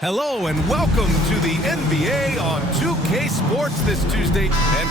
Hello and welcome to the NBA on 2K Sports this Tuesday. And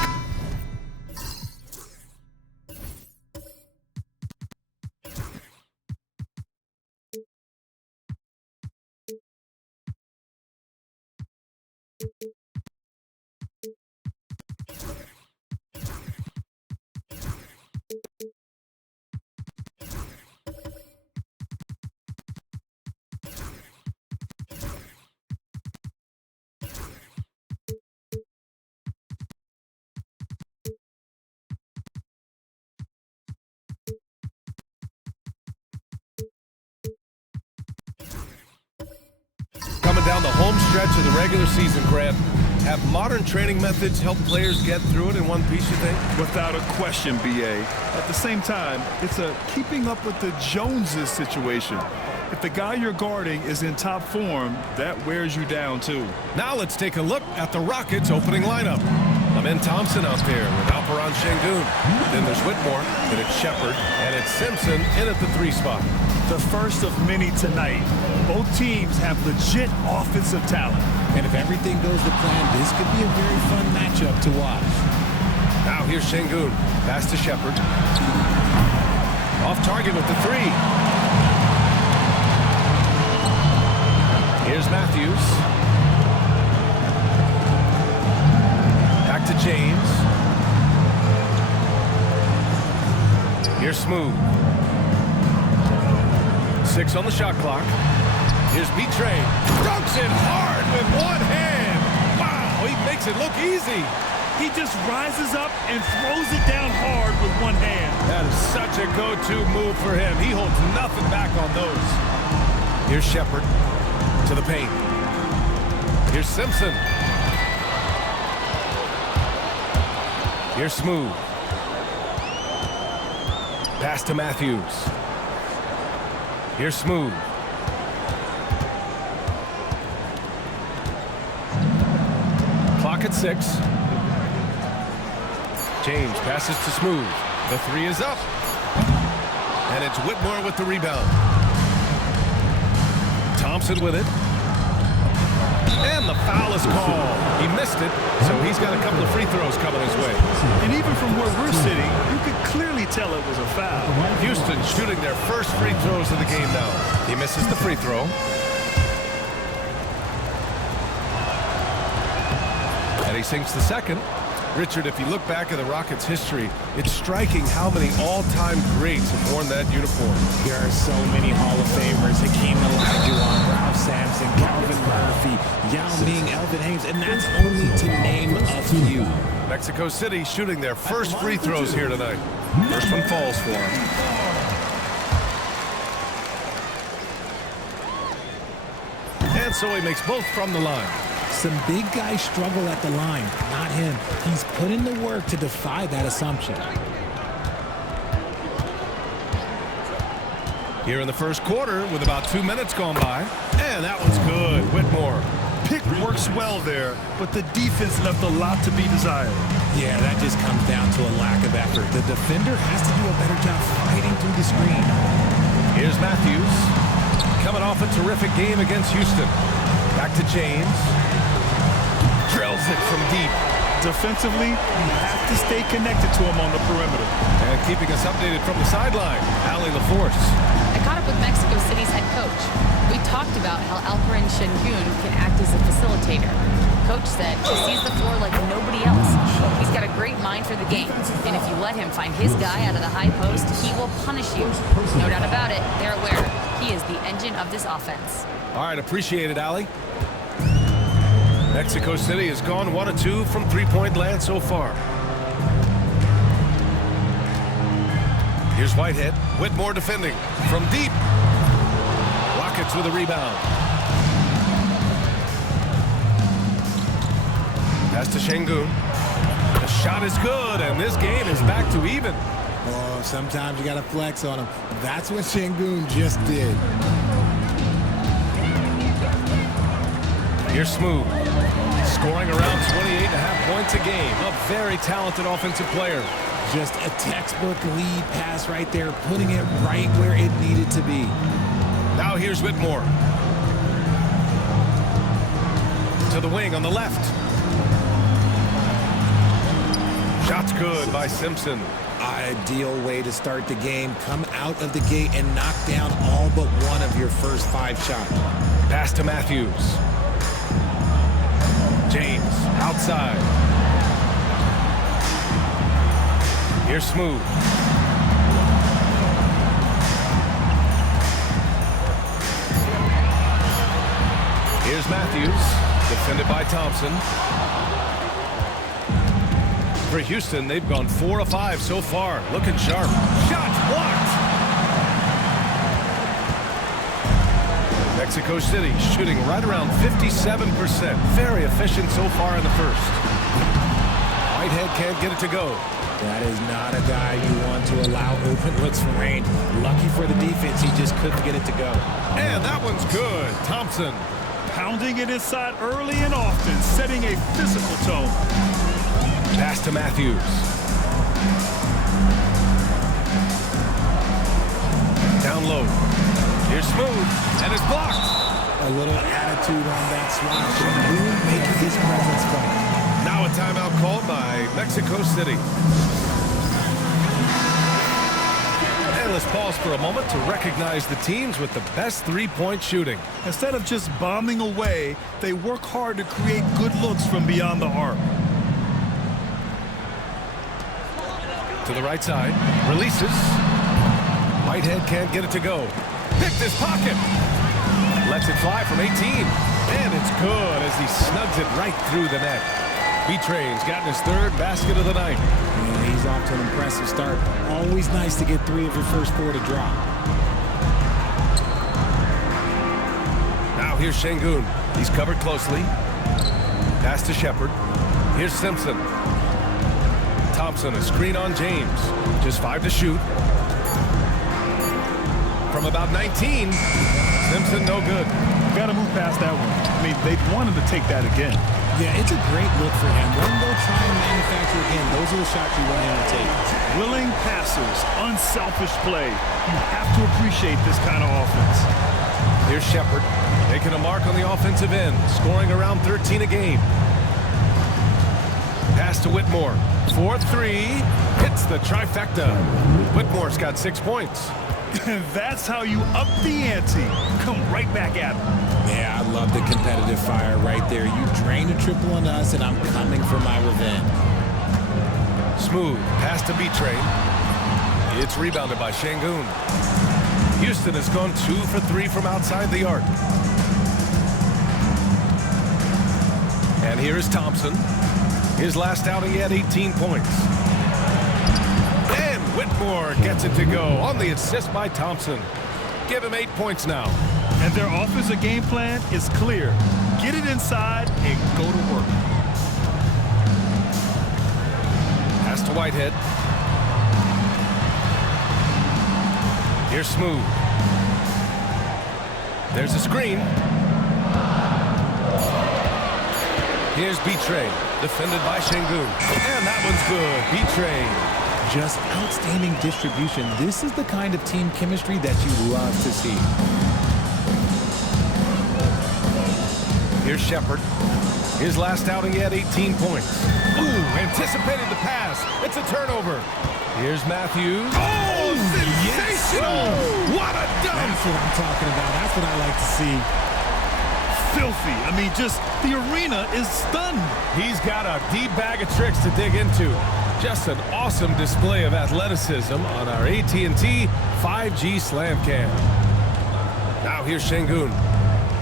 coming down the home stretch of the regular season, Grant, have modern training methods helped players get through it in one piece, you think? Without a question, B.A. At the same time, it's a keeping up with the Joneses situation. If the guy you're guarding is in top form, that wears you down too. Now let's take a look at the Rockets' opening lineup. Amen Thompson out there with Alperen Şengün. Then there's Whitmore, then it's Shepard, and it's Simpson in at the 3 spot. The first of many tonight. Both teams have legit offensive talent. And if everything goes to plan, this could be a very fun matchup to watch. Now here's Şengün. Pass to Shepard. Off target with the 3. Here's Matthews. Back to James. Here's Smooth. 6 on the shot clock. Here's B-Train. Dunks it hard with one hand. Wow, he makes it look easy. He just rises up and throws it down hard with one hand. That is such a go-to move for him. He holds nothing back on those. Here's Shepard to the paint. Here's Simpson. Here's Smooth. Pass to Matthews. Here's Smooth. Clock at 6. James passes to Smooth. The 3 is up. And it's Whitmore with the rebound. Thompson with it. And the foul is called. He missed it, so he's got a couple of free throws coming his way. And even from where we're sitting, you could clearly tell it was a foul. Houston shooting their first free throws of the game now. He misses the free throw. And he sinks the second. Richard, if you look back at the Rockets' history, it's striking how many all-time greats have worn that uniform. There are so many Hall of Famers. Hakeem Olajuwon, Ralph Sampson, Calvin Murphy, Yao Ming, Elvin Hayes, and that's only to name a few. Mexico City shooting their first free throws here tonight. First one falls for him. And so he makes both from the line. Some big guys struggle at the line, not him. He's put in the work to defy that assumption. Here in the first quarter with about 2 minutes gone by. And that one's good. Whitmore. Pick works well there, but the defense left a lot to be desired. Yeah, that just comes down to a lack of effort. The defender has to do a better job fighting through the screen. Here's Matthews. Coming off a terrific game against Houston. Back to James. Drills it from deep. Defensively, you have to stay connected to him on the perimeter. And keeping us updated from the sideline, Allie LaForce. I caught up with Mexico City's head coach. We talked about how Alperen Şengün can act as a facilitator. Coach said he sees the floor like nobody else. He's got a great mind for the game. And if you let him find his guy out of the high post, he will punish you. No doubt about it, they're aware. He is the engine of this offense. All right, appreciate it, Allie. Mexico City has gone 1 of 2 from three-point land so far. Here's Whitehead. Whitmore defending from deep. Rockets with a rebound. Pass to Şengün. The shot is good, and this game is back to even. Oh, sometimes you got to flex on him. That's what Şengün just did. Here's Smooth. Scoring around 28.5 points a game. A very talented offensive player. Just a textbook lead pass right there, putting it right where it needed to be. Now here's Whitmore. to the wing on the left. Shot's good by Simpson. Ideal way to start the game. Come out of the gate and knock down all but one of your first 5 shots. Pass to Matthews. James outside. Here's Smooth. Here's Matthews, defended by Thompson. For Houston, they've gone 4 of 5 so far. Looking sharp. Shot blocked. Mexico City shooting right around 57%. Very efficient so far in the first. Whitehead can't get it to go. That is not a guy you want to allow open looks from range. Lucky for the defense, he just couldn't get it to go. And that one's good. Thompson. Pounding it inside early and often, setting a physical tone. Pass to Matthews. Down low. Here's Smooth, and it's blocked. A little attitude on that swat. Boone making his presence felt. Now a timeout called by Mexico City. And let's pause for a moment to recognize the teams with the best three-point shooting. Instead of just bombing away, they work hard to create good looks from beyond the arc. To the right side, releases. Whitehead can't get it to go. Picked his pocket. Lets it fly from 18. And it's good as he snugs it right through the net. B-Train's gotten his 3rd basket of the night. Yeah, he's off to an impressive start. Always nice to get 3 of your first 4 to drop. Now here's Şengün. He's covered closely. Pass to Shepard. Here's Simpson. Thompson, a screen on James. Just 5 to shoot. From about 19, Simpson no good. Got to move past that one. I mean, they wanted to take that again. Yeah, it's a great look for him. Let him go try and manufacture again. Those are the shots you want him to take. Willing passers, unselfish play. You have to appreciate this kind of offense. Here's Shepard, making a mark on the offensive end, scoring around 13 a game. Pass to Whitmore. 4-3, hits the trifecta. Whitmore's got 6 points. That's how you up the ante. Come right back at him. Yeah, I love the competitive fire right there. You drain a triple on us, and I'm coming for my revenge. Smooth, pass to B-Train. It's rebounded by Şengün. Houston has gone 2 for 3 from outside the arc. And here is Thompson. His last outing, he had 18 points. And Whitmore gets it to go on the assist by Thompson. Give him 8 points now. And their offensive game plan is clear. Get it inside and go to work. Pass to Whitehead. Here's Smooth. There's a screen. Here's B-Train, defended by Şengün. And that one's good. B-Train. Just outstanding distribution. This is the kind of team chemistry that you love to see. Here's Shepard. His last outing, he had 18 points. Ooh, anticipated the pass. It's a turnover. Here's Matthews. Oh, sensational! Yes. What a dunk! That's what I'm talking about. That's what I like to see. Filthy. I mean, just the arena is stunned. He's got a deep bag of tricks to dig into. Just an awesome display of athleticism on our AT&T 5G Slam Cam. Now here's Şengün.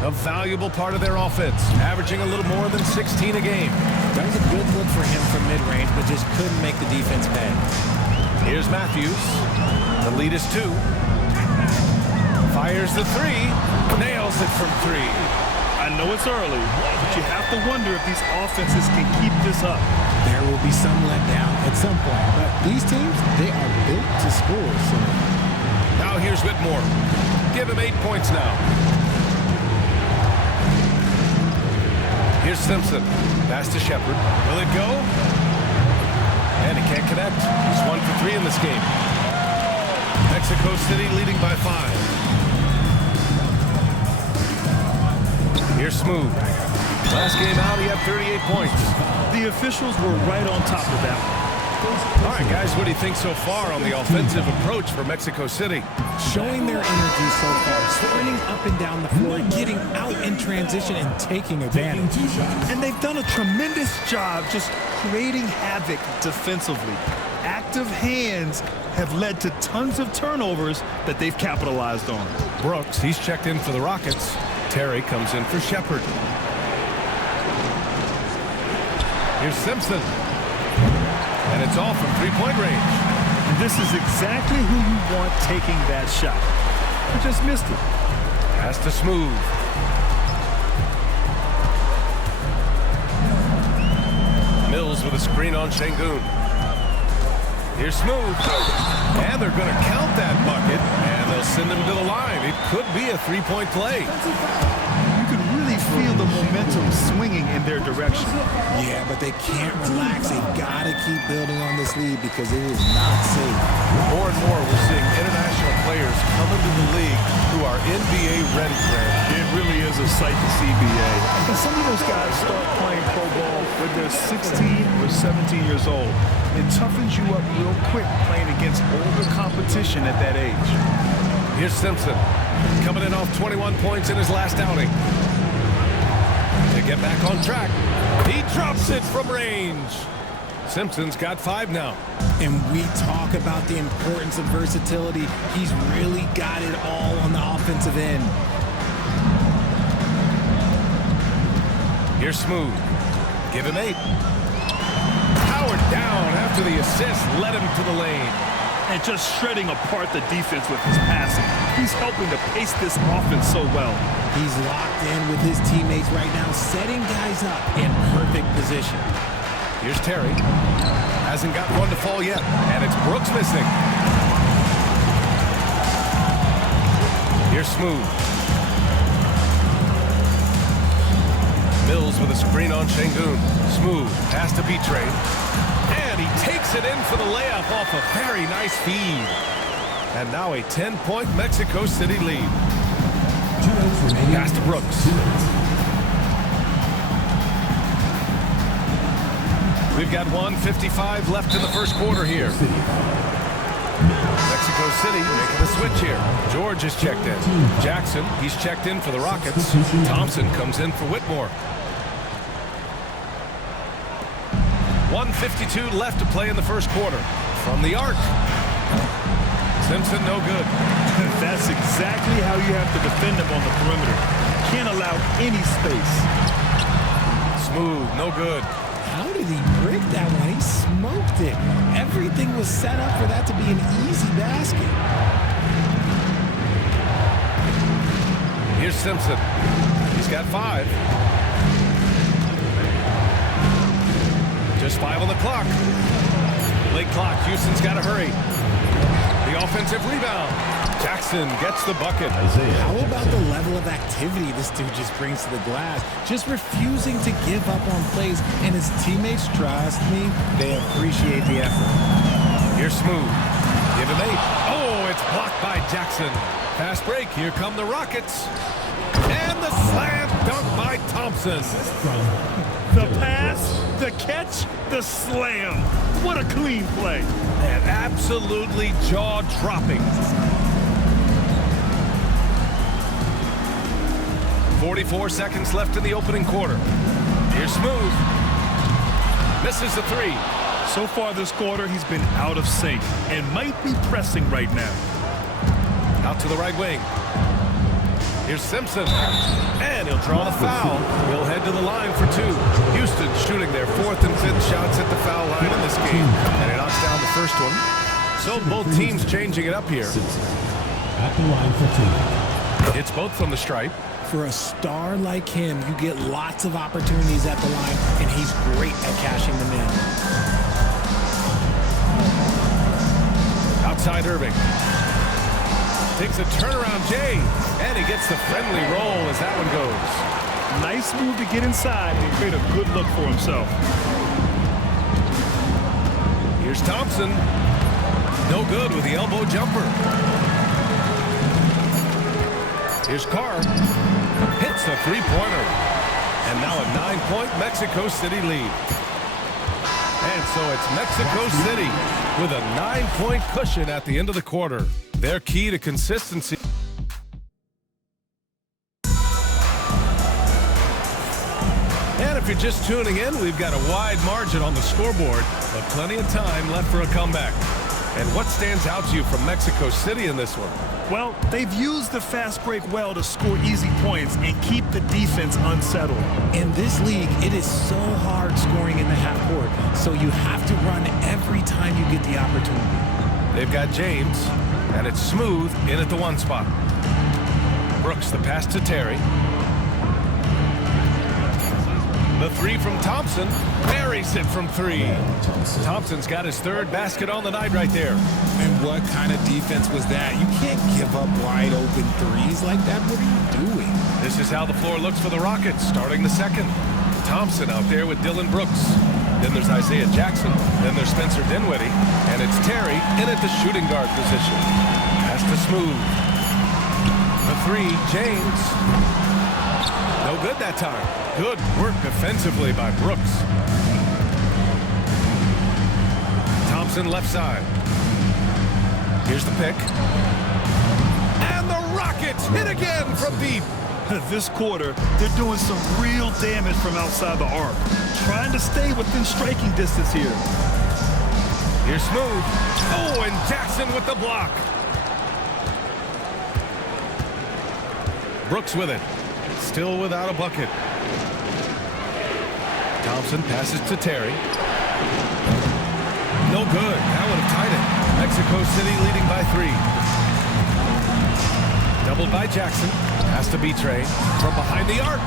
A valuable part of their offense, averaging a little more than 16 a game. That was a good look for him from mid-range, but just couldn't make the defense pay. Here's Matthews. The lead is 2. Fires the 3. Nails it from 3. I know it's early, but you have to wonder if these offenses can keep this up. There will be some letdown at some point, but these teams, they are built to score. So now here's Whitmore. Give him 8 points now. Here's Simpson. Pass to Shepard. Will it go? And he can't connect. He's 1 for 3 in this game. Mexico City leading by 5. Here's Smooth. Last game out, he had 38 points. The officials were right on top of that one. All right, guys, what do you think so far on the offensive approach for Mexico City? Showing their energy so far, sprinting up and down the floor, getting out in transition and taking advantage. And they've done a tremendous job just creating havoc defensively. Active hands have led to tons of turnovers that they've capitalized on. Brooks, he's checked in for the Rockets. Terry comes in for Shepard. Here's Simpson. And it's all from three-point range. And this is exactly who you want taking that shot. He just missed it. Has to Smooth. Mills with a screen on Şengün. Here's Smooth. And they're going to count that bucket. And they'll send him to the line. It could be a three-point play. You can really feel the momentum swinging in their direction. Yeah, but they can't relax. They gotta keep building on this lead because it is not safe. More and more, we're seeing international players come into the league who are NBA ready, Grant. It really is a sight to see, BA. And some of those guys start playing pro ball when they're 16 or 17 years old. It toughens you up real quick playing against older competition at that age. Here's Simpson, coming in off 21 points in his last outing. To get back on track, he drops it from range. Simpson's got 5 now. And we talk about the importance of versatility. He's really got it all on the offensive end. Here's Smooth. Give him 8. Powered down after the assist led him to the lane. And just shredding apart the defense with his passing. He's helping to pace this offense so well. He's locked in with his teammates right now, setting guys up in perfect position. Here's Terry. Hasn't got one to fall yet. And it's Brooks missing. Here's Smooth. Mills with a screen on Şengün. Smooth. Pass to Betrayed. And he takes it in for the layup off a very nice feed. And now a 10-point Mexico City lead. Pass to Brooks. We've got 1:55 left in the first quarter here. Mexico City making a switch here. George is checked in. Jackson, he's checked in for the Rockets. Thompson comes in for Whitmore. 1:52 left to play in the first quarter. From the arc. Simpson, no good. That's exactly how you have to defend him on the perimeter. Can't allow any space. Smooth, no good. How did he break that one? He smoked it. Everything was set up for that to be an easy basket. Here's Simpson. He's got 5. Just 5 on the clock. Late clock. Houston's got to hurry. The offensive rebound. Jackson gets the bucket. How about the level of activity this dude just brings to the glass? Just refusing to give up on plays, and his teammates, trust me, they appreciate the effort. Here's Smooth. Give him 8. Oh, it's blocked by Jackson. Fast break. Here come the Rockets. And the slam dunk by Thompson. The pass, the catch, the slam. What a clean play. And absolutely jaw-dropping. 44 seconds left in the opening quarter. Here's Smooth. Misses the 3. So far this quarter, he's been out of sync and might be pressing right now. Out to the right wing. Here's Simpson. And he'll draw the foul. He'll head to the line for 2. Houston shooting their 4th and 5th shots at the foul line in this game. And he knocks down the first one. So both teams changing it up here. At the line for 2. It's both from the stripe. For a star like him, you get lots of opportunities at the line, and he's great at cashing them in. Outside Irving. Takes a turnaround Jay, and he gets the friendly roll as that one goes. Nice move to get inside and create a good look for himself. Here's Thompson. No good with the elbow jumper. Here's Carr. Hits the three-pointer. And And now a 9-point Mexico City lead. And so it's Mexico City with a 9-point cushion at the end of the quarter. Their key to consistency. And if you're just tuning in, we've got a wide margin on the scoreboard, but plenty of time left for a comeback. And what stands out to you from Mexico City in this one? Well, they've used the fast break well to score easy points and keep the defense unsettled. In this league, it is so hard scoring in the half court, so you have to run every time you get the opportunity. They've got James, and it's Smooth in at the 1 spot. Brooks, the pass to Terry. The 3 from Thompson. Buries it from 3. Thompson's got his 3rd basket on the night right there. And what kind of defense was that? You can't give up wide open threes like that. What are you doing? This is how the floor looks for the Rockets starting the second. Thompson out there with Dylan Brooks. Then there's Isaiah Jackson. Then there's Spencer Dinwiddie. And it's Terry in at the shooting guard position. Pass to Smooth. The 3, James. No good that time. Good work defensively by Brooks. Thompson left side. Here's the pick. And the Rockets hit again from deep. This quarter, they're doing some real damage from outside the arc. Trying to stay within striking distance here. Here's Smooth. Oh, and Jackson with the block. Brooks with it. Still without a bucket. Thompson passes to Terry. No good. That would have tied it. Mexico City leading by 3. Doubled by Jackson. Has to be Trey from behind the arc.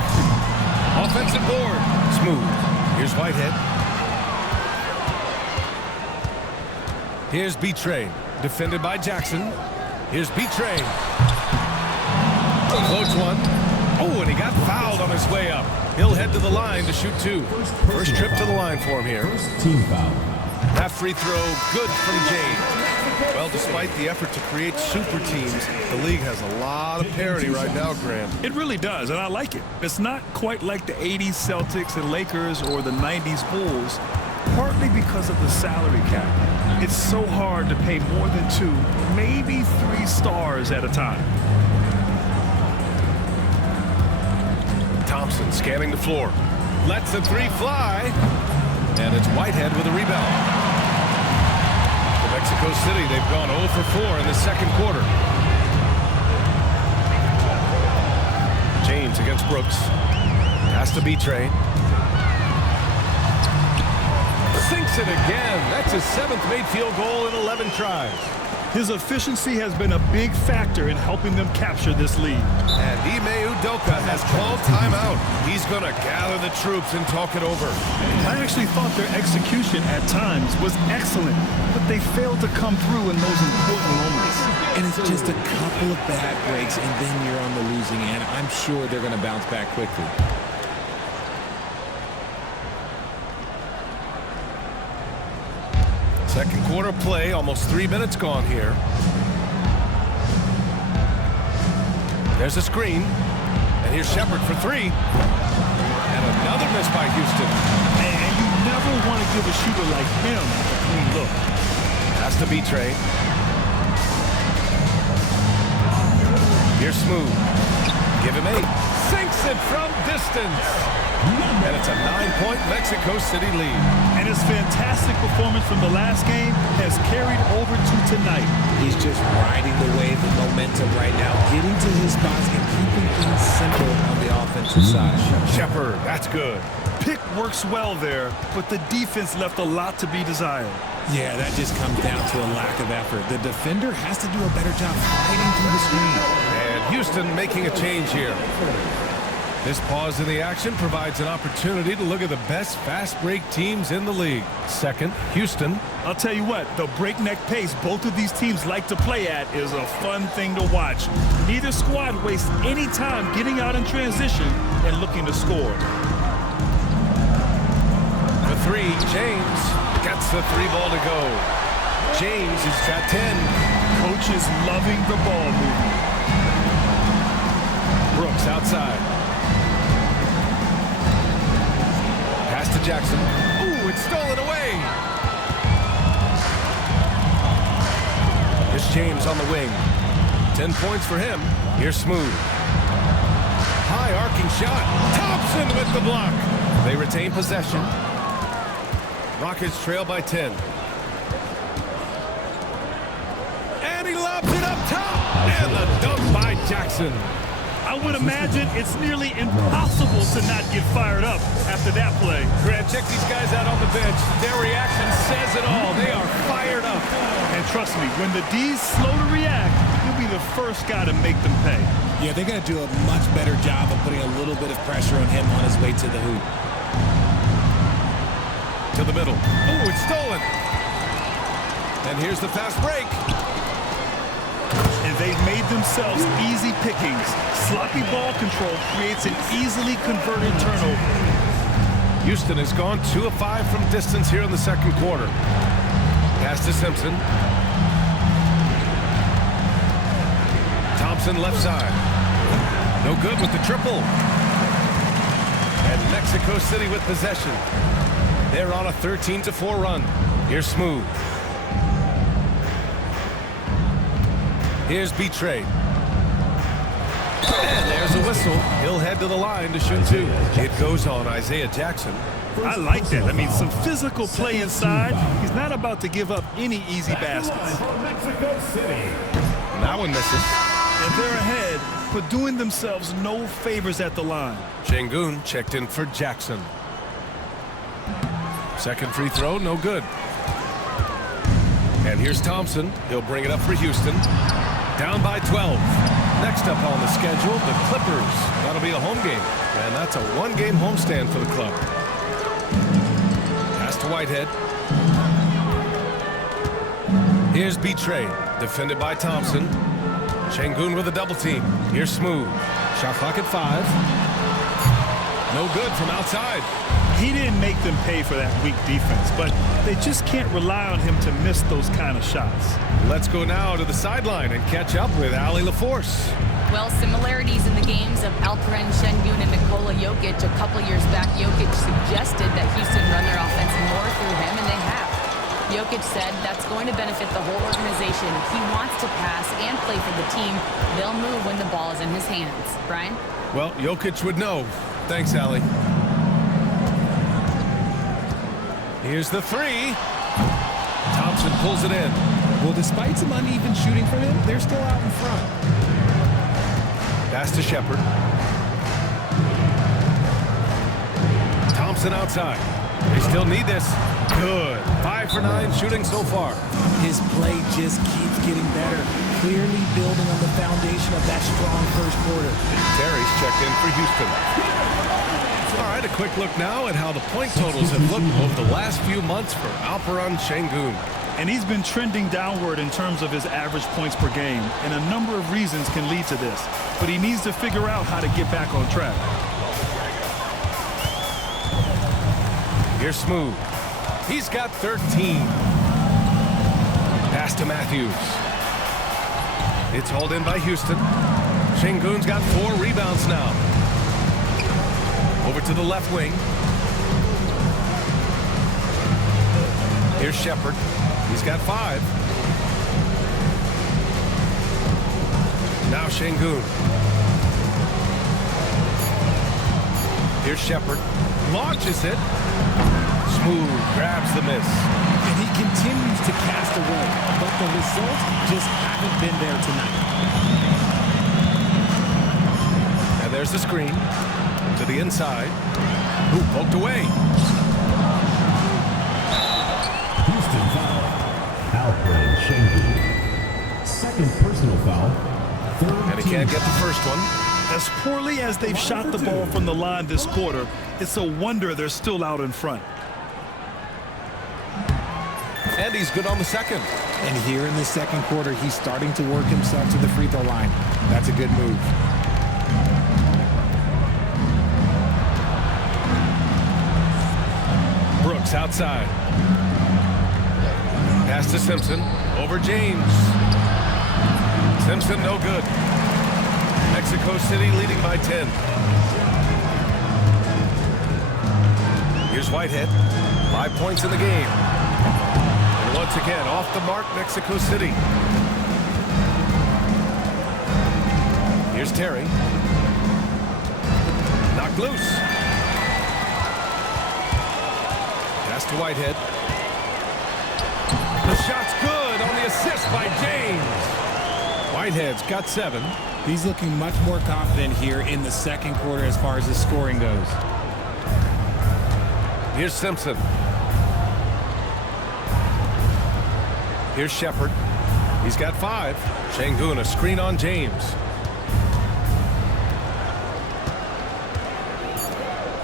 Offensive board. Smooth. Here's Whitehead. Here's B-Train. Defended by Jackson. Here's B-Train. Floats one. Oh, and he got fouled on his way up. He'll head to the line to shoot 2. First trip to the line for him here. Team foul. That free throw good from James. Well, despite the effort to create super teams, the league has a lot of parity right now, Graham. It really does, and I like it. It's not quite like the 80s Celtics and Lakers or the 90s Bulls, partly because of the salary cap. It's so hard to pay more than 2, maybe 3 stars at a time. Thompson scanning the floor. Lets the 3 fly. And it's Whitehead with a rebound. For Mexico City, they've gone 0 for 4 in the second quarter. James against Brooks. Has to be Trey. Sinks it again. That's his 7th made field goal in 11 tries. His efficiency has been a big factor in helping them capture this lead. And Ime Udoka has called timeout. He's going to gather the troops and talk it over. I actually thought their execution at times was excellent, but they failed to come through in those important moments. And it's just a couple of bad breaks, and then you're on the losing end. I'm sure they're going to bounce back quickly. Second quarter play, almost 3 minutes gone here. There's a screen. And here's Shepard for 3. And another miss by Houston. And you never want to give a shooter like him a clean look. Has to be Trey. Here's Smooth. Give him 8. Sinks it from distance. And it's a 9-point Mexico City lead. And his fantastic performance from the last game has carried over to tonight. He's just riding the wave of momentum right now, getting to his spots and keeping things simple on the offensive side. Shepard, that's good. Pick works well there, but the defense left a lot to be desired. Yeah, that just comes down to a lack of effort. The defender has to do a better job fighting through the screen. And Houston making a change here. This pause in the action provides an opportunity to look at the best fast break teams in the league. Second, Houston. I'll tell you what, the breakneck pace both of these teams like to play at is a fun thing to watch. Neither squad wastes any time getting out in transition and looking to score. The 3, James gets the 3 ball to go. James has got 10. Coach is loving the ball movement. Brooks outside. Jackson. Ooh, it's stolen away. Here's James on the wing. 10 points for him. Here's Smooth. High arcing shot. Thompson with the block. They retain possession. Rockets trail by 10. And he lobs it up top. And the dunk by Jackson. I would imagine it's nearly impossible to not get fired up after that play. Grant, check these guys out on the bench. Their reaction says it all. They are fired up. And trust me, when the D's slow to react, you'll be the first guy to make them pay. Yeah, they're going to do a much better job of putting a little bit of pressure on him on his way to the hoop. To the middle. Oh, it's stolen. And here's the fast break. And they've made themselves easy pickings. Sloppy ball control creates an easily converted turnover. Houston has gone 2 of 5 from distance here in the second quarter. Pass to Simpson. Thompson left side. No good with the triple. And Mexico City with possession. They're on a 13-4 run. Here's Smooth. Here's Betrayed. And there's a whistle. He'll head to the line to shoot 2. It goes on Isaiah Jackson. I like that. I mean, some physical play inside. He's not about to give up any easy baskets. That one misses. And they're ahead, but doing themselves no favors at the line. Şengün checked in for Jackson. Second free throw, no good. And here's Thompson. He'll bring it up for Houston. Down by 12. Next up on the schedule, the Clippers. That'll be a home game. And that's a 1-game homestand for the club. Pass to Whitehead. Here's Betrayed. Defended by Thompson. Şengün with a double team. Here's Smooth. Shot clock at 5. No good from outside. He didn't make them pay for that weak defense, but they just can't rely on him to miss those kind of shots. Let's go now to the sideline and catch up with Allie LaForce. Well, similarities in the games of Alperen Şengün and Nikola Jokic. A couple years back, Jokic suggested that Houston run their offense more through him, and they have. Jokic said that's going to benefit the whole organization. He wants to pass and play for the team. They'll move when the ball is in his hands. Brian? Well, Jokic would know. Thanks, Allie. Here's the 3. Thompson pulls it in. Well, despite some uneven shooting from him, they're still out in front. Pass to Shepard. Thompson outside. They still need this. Good. 5 for 9 shooting so far. His play just keeps getting better, clearly building on the foundation of that strong first quarter. Terry's checked in for Houston. All right, a quick look now at how the point totals have looked over the last few months for Alperen Şengün. And he's been trending downward in terms of his average points per game, and a number of reasons can lead to this. But he needs to figure out how to get back on track. Here's Smooth. He's got 13. Pass to Matthews. It's hauled in by Houston. Şengün's got 4 rebounds now. Over to the left wing. Here's Shepard. He's got 5. Now Şengün. Here's Shepard. Launches it. Smooth grabs the miss. And he continues to cast away, but the results just haven't been there tonight. And there's the screen. To the inside. Ooh, poked away. Houston foul. Alperen Şengün. Second personal foul. And he can't get the first one. As poorly as they've shot the ball from the line this quarter, it's a wonder they're still out in front. And he's good on the second. And here in the second quarter, he's starting to work himself to the free throw line. That's a good move. Brooks outside. Pass to Simpson. Over James. Simpson no good. Mexico City leading by 10. Here's Whitehead. 5 points in the game. And once again, off the mark, Mexico City. Here's Terry. Knocked loose. Pass to Whitehead. The shot's good on the assist by James. Whitehead's got 7. He's looking much more confident here in the second quarter as far as his scoring goes. Here's Simpson. Here's Shepard. He's got 5. Şengün, a screen on James.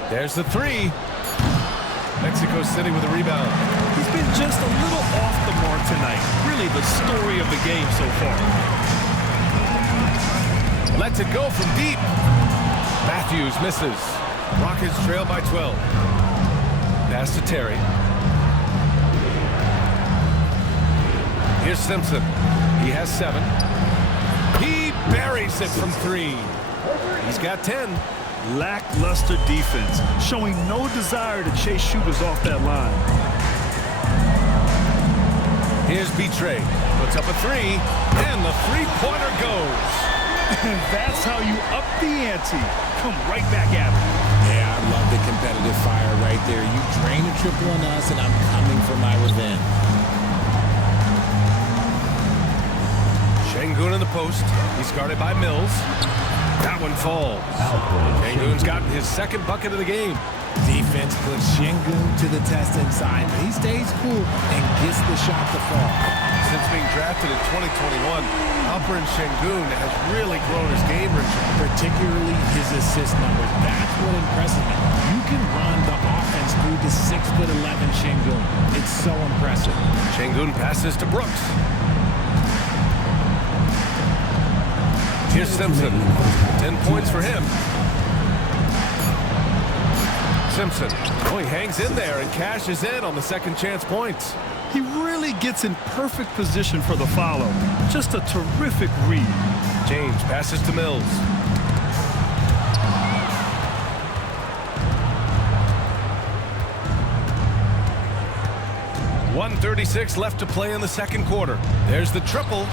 There's the 3. Mexico City with a rebound. He's been just a little off the mark tonight. Really the story of the game so far. Lets it go from deep. Matthews misses. Rockets trail by 12. Pass to Terry. Here's Simpson. He has 7. He buries it from 3. He's got 10. Lackluster defense, showing no desire to chase shooters off that line. Here's Betray. Puts up a 3, and the three-pointer goes. And that's how you up the ante. Come right back at it. Yeah, I love the competitive fire right there. You drain a triple on us, and I'm coming for my revenge. Şengün in the post. He's guarded by Mills. That one falls. Şengün's gotten his second bucket of the game. Defense puts Şengün to the test inside, but he stays cool and gets the shot to fall. Since being drafted in 2021, Alperen Şengün has really grown his game, Richard. Particularly his assist numbers. That's what impresses me. You can run the offense through the 6'11" Şengün. It's so impressive. Şengün passes to Brooks. Here's Simpson. 10 points for him. Simpson. Oh, he hangs in there and cashes in on the second chance points. He really gets in perfect position for the follow. Just a terrific read. James passes to Mills. .136 left to play in the second quarter. There's the triple.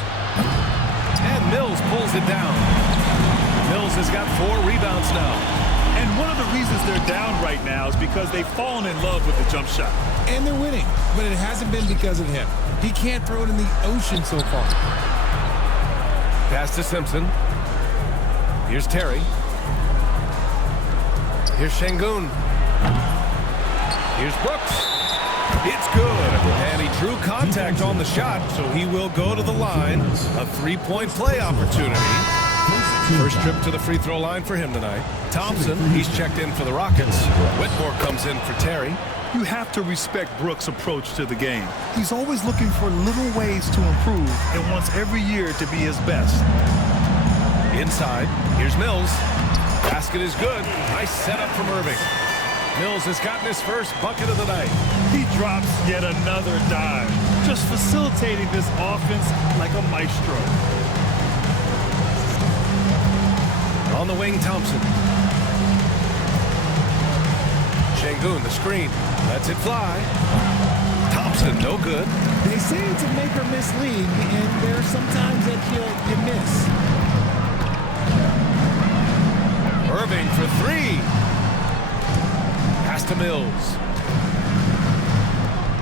And Mills pulls it down. Mills has got 4 rebounds now. And one of the reasons they're down right now is because they've fallen in love with the jump shot. And they're winning, but it hasn't been because of him. He can't throw it in the ocean so far. Pass to Simpson. Here's Terry. Here's Şengün. Here's Brooks. It's good. And he drew contact on the shot, so he will go to the line. A 3-point play opportunity. First trip to the free throw line for him tonight. Thompson, he's checked in for the Rockets. Whitmore comes in for Terry. You have to respect Brooks' approach to the game. He's always looking for little ways to improve and wants every year to be his best. Inside, here's Mills. Basket is good. Nice setup from Irving. Mills has gotten his first bucket of the night. He drops yet another dive, just facilitating this offense like a maestro. On the wing, Thompson. Şengün, the screen. Lets it fly. Thompson, no good. They say it's a make or miss league, and there are some times that you miss. Irving for 3. Pass to Mills.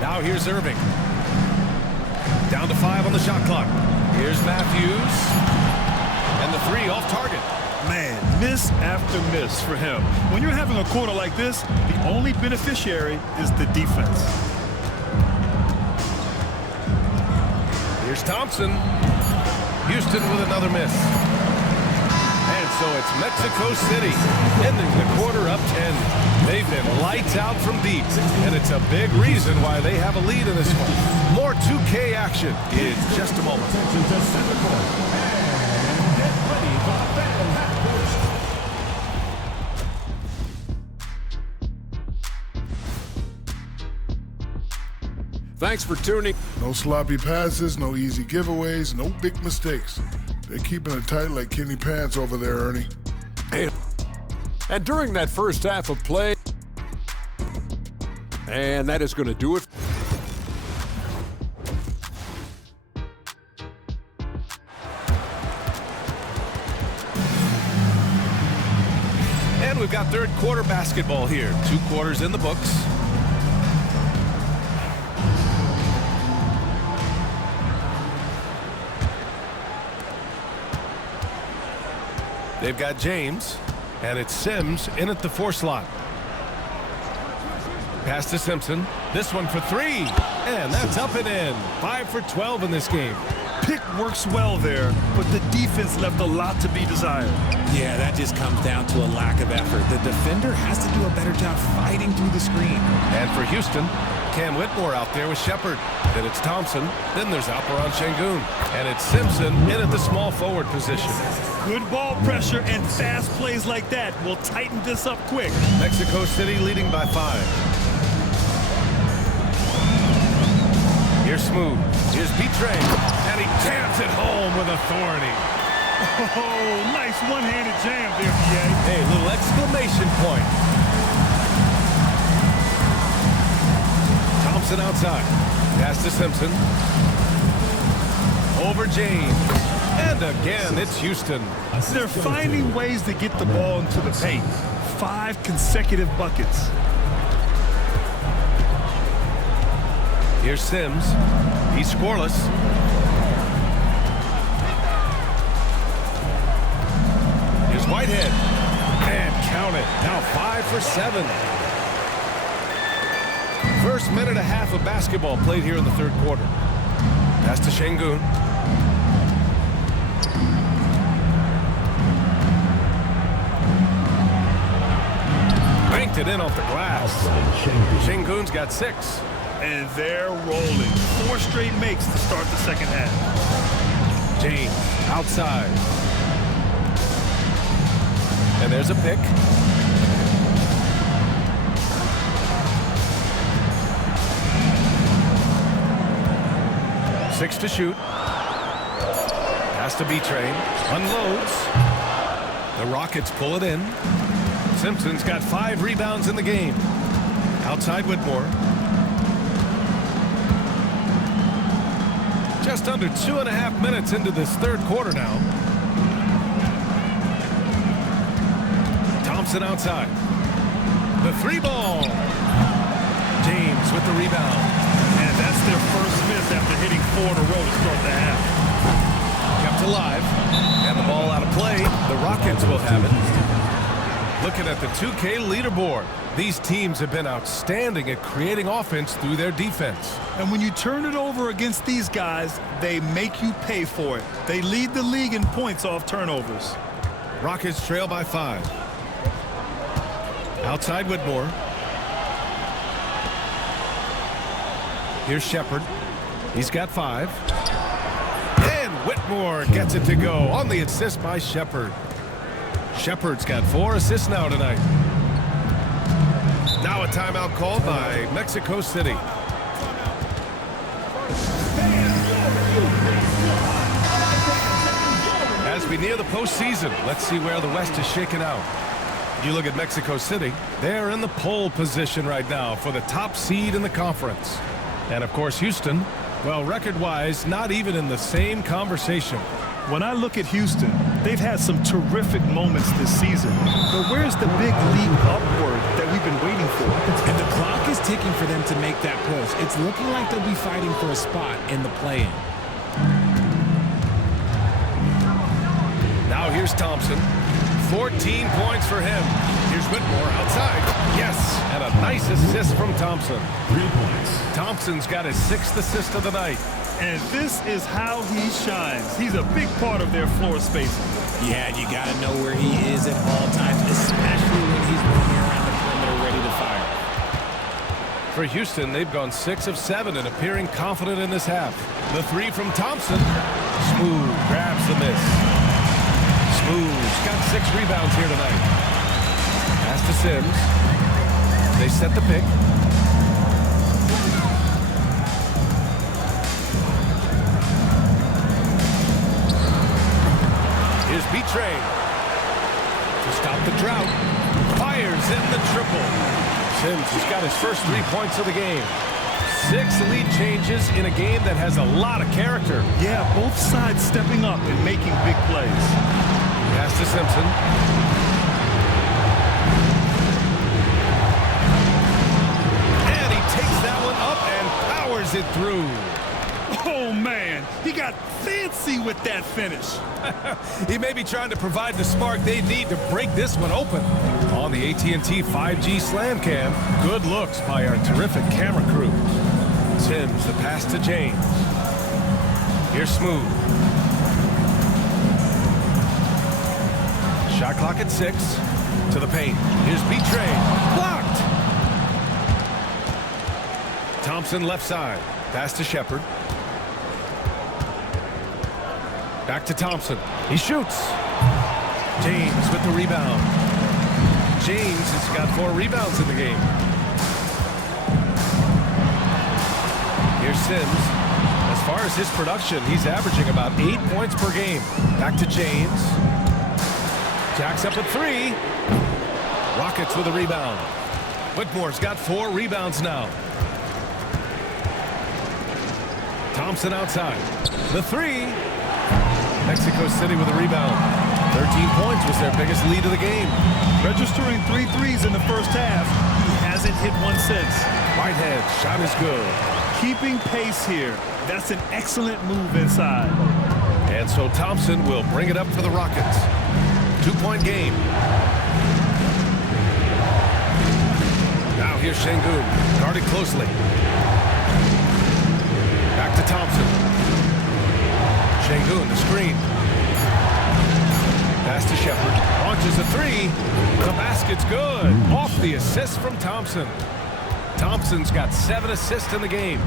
Now here's Irving. Down to 5 on the shot clock. Here's Matthews. And the 3 off target. Man, miss after miss for him. When you're having a quarter like this, the only beneficiary is the defense. Here's Thompson. Houston with another miss. And so it's Mexico City ending the quarter up 10. They've been lights out from deep, and it's a big reason why they have a lead in this one. More 2K action in just a moment. Thanks for tuning. No sloppy passes, no easy giveaways, no big mistakes. They're keeping it tight like Kenny Pants over there, Ernie. And during that first half of play, And that is going to do it. And we've got third quarter basketball here. 2 quarters in the books. They've got James, and it's Sims in at the 4 slot. Pass to Simpson. This one for 3, and that's up and in. 5 for 12 in this game. Pick works well there, but the defense left a lot to be desired. Yeah, that just comes down to a lack of effort. The defender has to do a better job fighting through the screen. And for Houston, Cam Whitmore out there with Shepard. Then it's Thompson. Then there's Alperon Şengün. And it's Simpson in at the small forward position. Good ball pressure and fast plays like that will tighten this up quick. Mexico City leading by 5. Here's Smooth. Here's Petre. And he jams it home with authority. Oh, nice one-handed jam there, PA. Hey, little exclamation point. Thompson outside. Pass to Simpson. Over James. And again, it's Houston. They're finding ways to get the ball into the paint. 5 consecutive buckets. Here's Sims. He's scoreless. Here's Whitehead. And count it. Now 5 for 7. First minute and a half of basketball played here in the third quarter. Pass to Şengün. Banked it in off the glass. Şengün's got 6. And they're rolling. 4 straight makes to start the second half. James outside. And there's a pick. Six to shoot. Pass to B-Train. Unloads. The Rockets pull it in. Simpson's got 5 rebounds in the game. Outside Whitmore. Just under 2.5 minutes into this third quarter now. Thompson outside. The 3 ball. James with the rebound. And that's their first miss after hitting 4 in a row to start the half. Kept alive. And the ball out of play. The Rockets will have it. Looking at the 2K leaderboard. These teams have been outstanding at creating offense through their defense. And when you turn it over against these guys, they make you pay for it. They lead the league in points off turnovers. Rockets trail by 5. Outside Whitmore. Here's Shepard. He's got 5. And Whitmore gets it to go on the assist by Shepard. Shepard's got 4 assists now tonight. Now a timeout called by Mexico City. As we near the postseason, let's see where the West is shaken out. You look at Mexico City, they're in the pole position right now for the top seed in the conference. And of course, Houston, well, record-wise, not even in the same conversation. When I look at Houston, they've had some terrific moments this season. But where's the big leap upward that we've been waiting for? And the clock is ticking for them to make that push. It's looking like they'll be fighting for a spot in the play-in. Now here's Thompson. 14 points for him. Here's Whitmore outside. Yes, and a nice assist from Thompson. 3 points. Thompson's got his 6th assist of the night. And this is how he shines. He's a big part of their floor spacing. Yeah, you got to know where he is at all times, especially when he's running around the perimeter ready to fire. For Houston, they've gone 6 of 7 and appearing confident in this half. The 3 from Thompson. Smooth grabs the miss. Smooth's got 6 rebounds here tonight. Pass to Sims. They set the pick. Here's B-Train to stop the drought. Fires in the triple. Sims has got his first 3 points of the game. 6 lead changes in a game that has a lot of character. Yeah, both sides stepping up and making big plays. Pass to Simpson. And he takes that one up and powers it through. Oh, man, he got fancy with that finish. He may be trying to provide the spark they need to break this one open. On the AT&T 5G Slam Cam, good looks by our terrific camera crew. Sims, the pass to James. Here's Smooth. Shot clock at 6. To the paint. Here's Betray. Blocked! Thompson left side. Pass to Shepard. Back to Thompson. He shoots. James with the rebound. James has got 4 rebounds in the game. Here's Sims. As far as his production, he's averaging about 8 points per game. Back to James. Jacks up at 3. Rockets with a rebound. Whitmore's got 4 rebounds now. Thompson outside. The 3. Mexico City with a rebound. 13 points was their biggest lead of the game. Registering 3 threes in the first half. He hasn't hit one since. Whitehead, shot is good. Keeping pace here. That's an excellent move inside. And so Thompson will bring it up for the Rockets. 2-point game. Now here's Şengün, guarded closely. Back to Thompson. Şengün, the screen. Pass to Shepard. Launches a 3. The basket's good. Off the assist from Thompson. Thompson's got 7 assists in the game.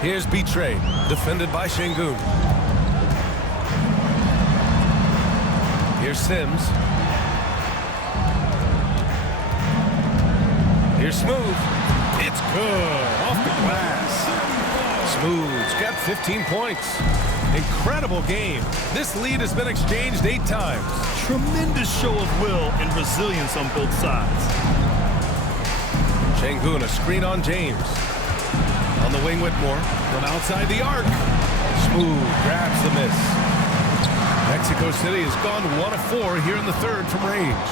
Here's Betray, defended by Şengün. Here's Sims. Here's Smooth. It's good. Off the glass. Smooth's got 15 points. Incredible game. This lead has been exchanged 8 times. Tremendous show of will and resilience on both sides. Şengün, a screen on James. On the wing, Whitmore. From outside the arc. Smooth grabs the miss. Mexico City has gone 1 of 4 here in the third from range.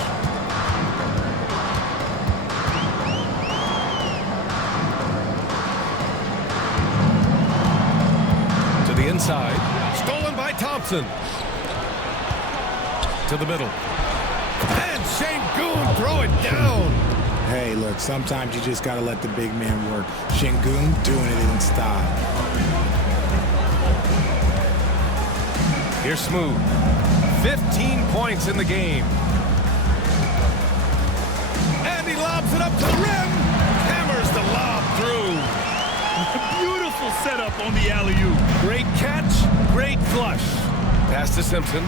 To the inside. Stolen by Thompson. To the middle. And Şengün throw it down. Hey, look, sometimes you just got to let the big man work. Şengün doing it in style. Here's Smooth. 15 points in the game. And he lobs it up to the rim. Hammers the lob through. Beautiful setup on the alley-oop. Great catch, great flush. Pass to Simpson.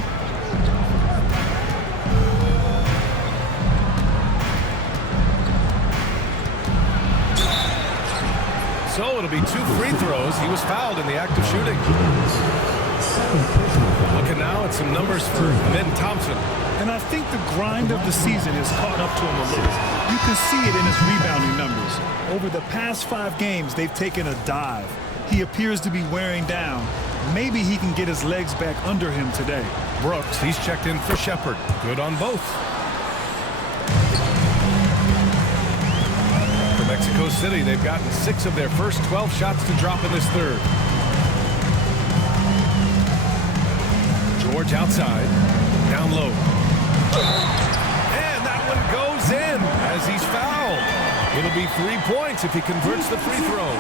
So it'll be 2 free throws. He was fouled in the act of shooting. Looking now at some numbers for Amin Thompson. And I think the grind of the season has caught up to him a little. You can see it in his rebounding numbers. Over the past 5 games, they've taken a dive. He appears to be wearing down. Maybe he can get his legs back under him today. Brooks, he's checked in for Shepard. Good on both. For Mexico City, they've gotten 6 of their first 12 shots to drop in this third. George outside, down low. And that one goes in as he's fouled. It'll be 3 points if he converts the free throw.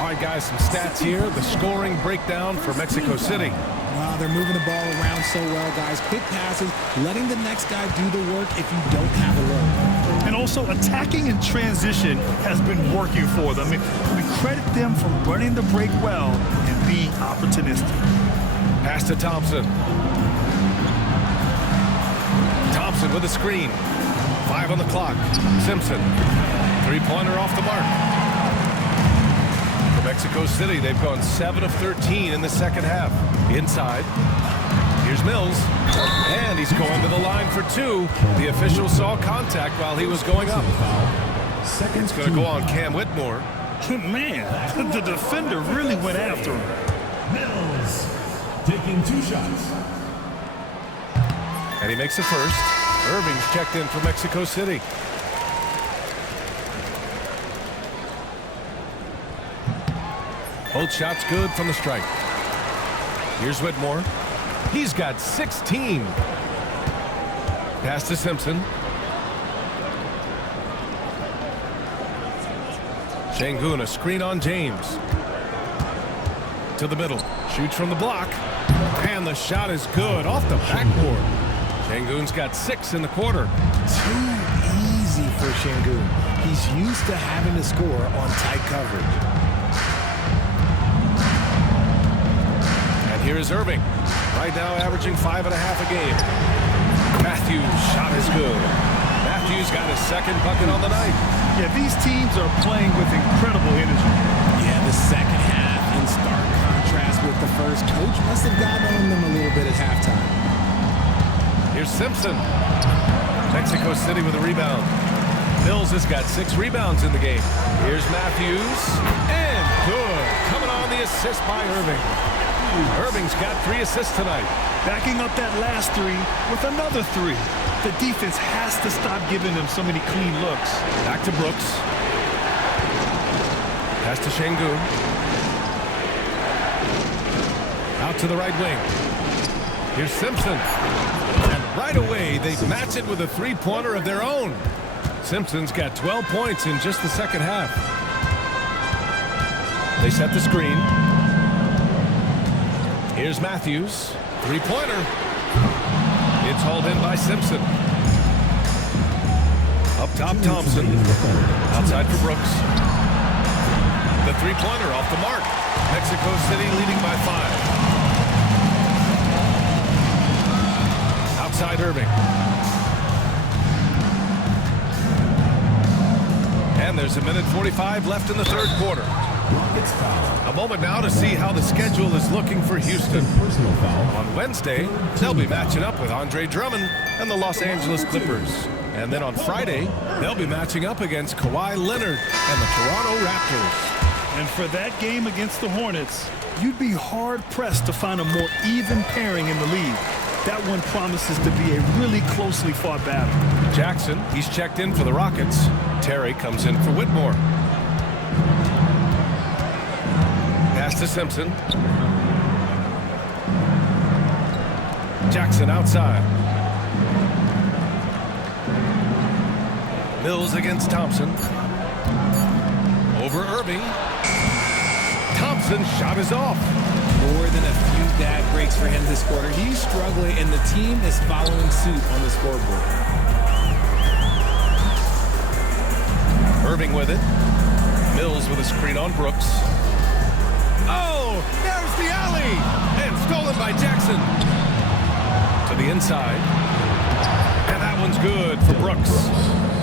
All right, guys, some stats here. The scoring breakdown for Mexico City. Wow, they're moving the ball around so well, guys. Quick passes, letting the next guy do the work if you don't have a look. And also, attacking in transition has been working for them. We credit them for running the break well and being opportunistic. Pass to Thompson. Thompson with a screen. 5 on the clock. Simpson. 3-pointer off the mark. For Mexico City, they've gone 7 of 13 in the second half. Inside. Here's Mills, and he's going to the line for two. The official saw contact while he was going up. It's going to go on Cam Whitmore. Man, the defender really went after him. Mills taking 2 shots. And he makes the first. Irving's checked in for Mexico City. Both shots good from the stripe. Here's Whitmore. He's got 16. Pass to Simpson. Şengün, a screen on James. To the middle. Shoots from the block. And the shot is good off the backboard. Şengün's got 6 in the quarter. Too easy for Şengün. He's used to having to score on tight coverage. And here is Irving. Right now averaging 5.5 a game. Matthews' shot is good. Matthews got his second bucket on the night. Yeah, these teams are playing with incredible energy. Yeah, the second half in stark contrast with the first. Coach must have gotten on them a little bit at halftime. Here's Simpson. Mexico City with a rebound. Mills has got 6 rebounds in the game. Here's Matthews. And good. Coming on the assist by Irving. Irving's got 3 assists tonight. Backing up that last 3 with another 3. The defense has to stop giving them so many clean looks. Back to Brooks. Pass to Şengün. Out to the right wing. Here's Simpson. And right away, they match it with a 3-pointer of their own. Simpson's got 12 points in just the second half. They set the screen. Here's Matthews. 3-pointer. It's hauled in by Simpson. Up top, Thompson. Outside for Brooks. The 3-pointer off the mark. Mexico City leading by 5. Outside Irving. And there's 1:45 left in the third quarter. A moment now to see how the schedule is looking for Houston. Personal foul. On Wednesday, they'll be matching up with Andre Drummond and the Los Angeles Clippers. And then on Friday, they'll be matching up against Kawhi Leonard and the Toronto Raptors. And for that game against the Hornets, you'd be hard-pressed to find a more even pairing in the league. That one promises to be a really closely fought battle. Jackson, he's checked in for the Rockets. Terry comes in for Whitmore. Pass to Simpson. Jackson outside. Mills against Thompson. Over Irving. Thompson's shot is off. More than a few bad breaks for him this quarter. He's struggling, and the team is following suit on the scoreboard. Irving with it. Mills with a screen on Brooks. Oh, there's the alley! And stolen by Jackson. To the inside. And that one's good for Brooks.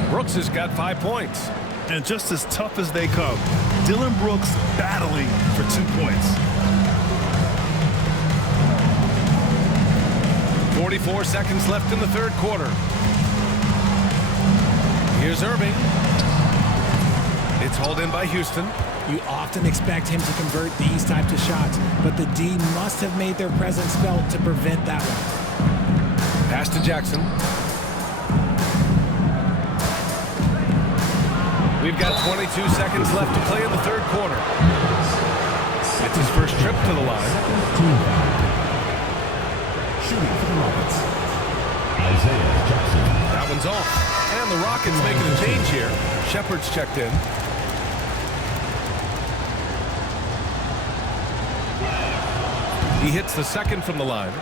Brooks has got 5 points. And just as tough as they come, Dillon Brooks battling for 2 points. 44 seconds left in the third quarter. Here's Irving. It's hauled in by Houston. You often expect him to convert these types of shots, but the D must have made their presence felt to prevent that one. Pass to Jackson. We've got 22 seconds left to play in the third quarter. It's his first trip to the line. Shooting for the Rockets, Isaiah Jackson. That one's off. And the Rockets making a change here. Shepard's checked in. He hits the second from the line.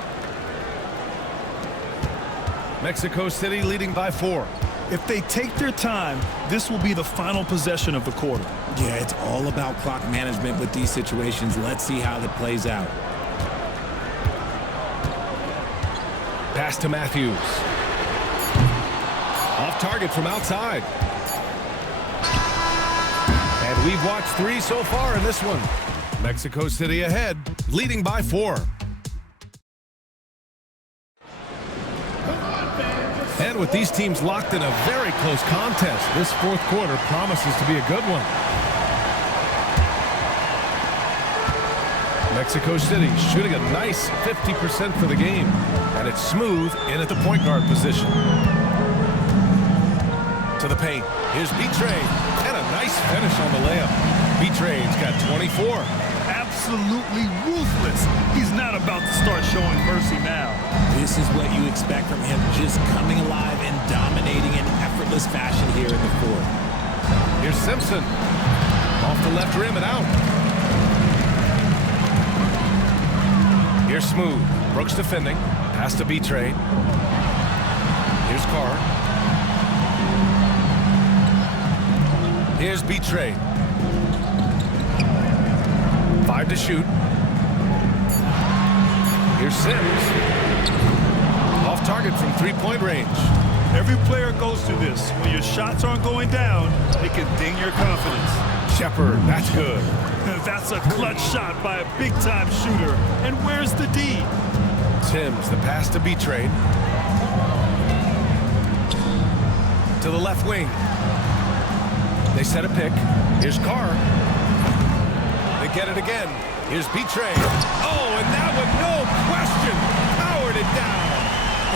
Mexico City leading by 4. If they take their time, this will be the final possession of the quarter. Yeah, it's all about clock management with these situations. Let's see how that plays out. Pass to Matthews. Off target from outside. And we've watched 3 so far in this one. Mexico City ahead, leading by 4. And with these teams locked in a very close contest, this fourth quarter promises to be a good one. Mexico City shooting a nice 50% for the game. And it's Smooth in at the point guard position. To the paint. Here's Betray. And a nice finish on the layup. Betray's got 24. Absolutely ruthless. He's not about to start showing mercy now. This is what you expect from him, just coming alive and dominating in effortless fashion here in the fourth. Here's Simpson. Off the left rim and out. Here's Smooth. Brooks defending. Pass to Betray. Here's Carr. Here's Betray. 5 to shoot. Here's Sims. Off target from three-point range. Every player goes through this. When your shots aren't going down, it can ding your confidence. Shepard, that's good. That's a clutch shot by a big-time shooter. And where's the D? Sims, the pass to Betray. To the left wing. They set a pick. Here's Carr. They get it again. Here's Betray. Oh, and that one, no question, powered it down.